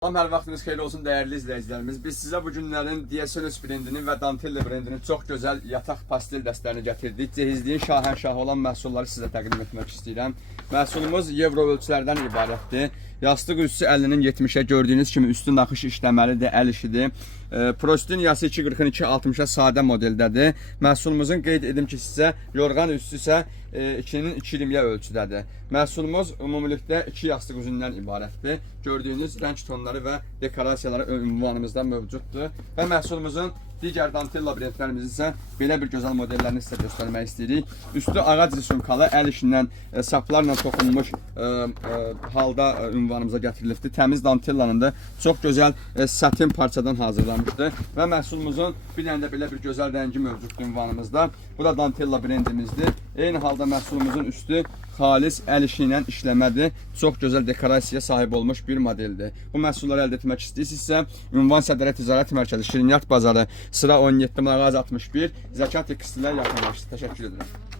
Salam, hər vaxtınız xeyirli olsun dəyərli izləyicilərimiz. Biz sizə bu günlərin DSLS brendinin və Dantella brendinin çox gözəl yataq pastel dəstlərini gətirdik. Cehizliyin şahənşahı olan məhsulları sizə təqdim etmək istəyirəm. Məhsulumuz Euro ölçülərdən ibarətdir. Yastıq üstü 50-nin 70'ə gördüyünüz kimi üstü naxış işləməlidir, əl işidir. Prostin yası 242-60'a sadə modeldədir. Məhsulumuzun qeyd edim ki sizə yorğan üstü isə 2'nin 220'yə ölçüdədir. Məhsulumuz ümumilikdə 2 yastıq üzündən ibarətdir. Gördüyünüz rəng tonları və dekorasiyaları ünvanımızda mövcuddur. Və məhsulumuzun digər Dantella brendlərimiz isə belə bir gözəl modellərini sizə göstərmək istəyirik. Üstü ağac risunkalı, əl işindən saplarla toxunmuş halda ünvanımıza gətirilibdir. Təmiz Dantellanın da çox gözəl satin parçadan hazırlanmışdır. Və məhsulumuzun bir dənə də belə bir gözəl rəngi mövcuddur ünvanımızda. Bu da Dantella brendimizdir. Eyni halda məhsulumuzun üstü xalis əl işi ilə işləmədir. Çox gözəl dekorasiyaya sahib olmuş bir modeldir. Bu məhsulları əldə etmək istəyirsinizsə, ünvan Sədərə Ticarət Mərkəzi, Şirniyyat Bazarı, sıra 17, mağaza 61, Zəkat Tekstillər yaxınlaşdı. Təşəkkür edirəm.